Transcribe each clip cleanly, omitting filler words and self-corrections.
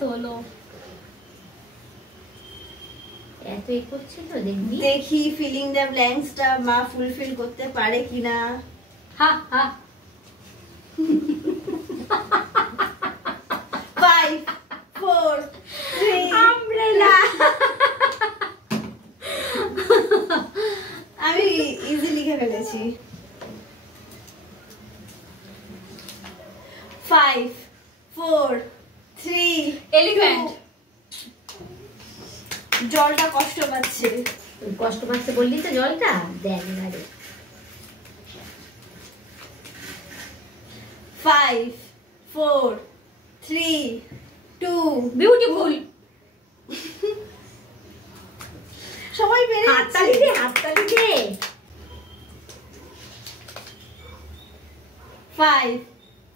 তোলো। এত এ করছে তো দেখবি। দেখি ফিলিং দ্য ব্ল্যাঙ্কসটা মা ফুলফিল করতে পারে কিনা। হা হা। 5 4 3 আমব্রেলা। আমি ইজি লিখে ফেলেছি। 5 4 3 এলিফ্যান্ট। জলটা কষ্ট পাচ্ছে। কষ্ট পাচ্ছে বললি তো জলটা দেখ না রে। 5 4 3 2 বিউটিফুল। সবাই পেরে হাততালি দে, হাততালি দে। 5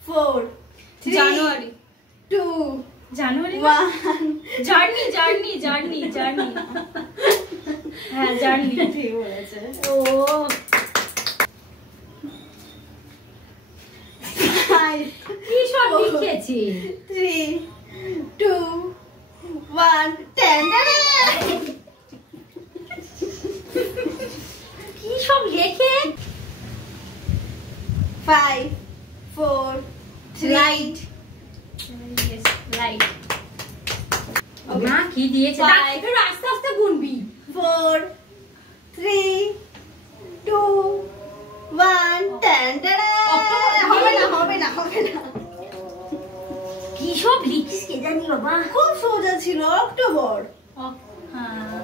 4 3 জানুয়ারি। 2 জানুয়ারি 1 জার্নি জার্নি জার্নি জার্নি। হ্যাঁ জার্নি ঠিক বলেছে। ও 5 কি সব লিখেছি। 3 2 1 10 কি সব লেখে। 5 4 3 লাইট। লাইট। মা কি দিয়েছে একটু আস্তে আস্তে গুনবি। 4 3 2 1 10 হবে না হবে না হবে না। কি সব লিখিস কে জানি বাবা। খুব সোজা ছিল। অক্টোবর। হ্যাঁ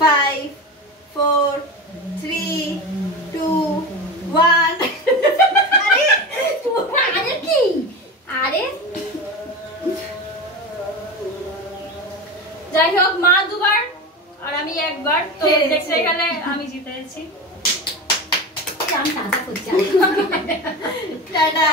5 4 3 2 1 আরে আরে কি আরে যাই হোক মা দুবার আর আমি একবার তো দেখতে গেলে আমি জিতেছি। টাটা।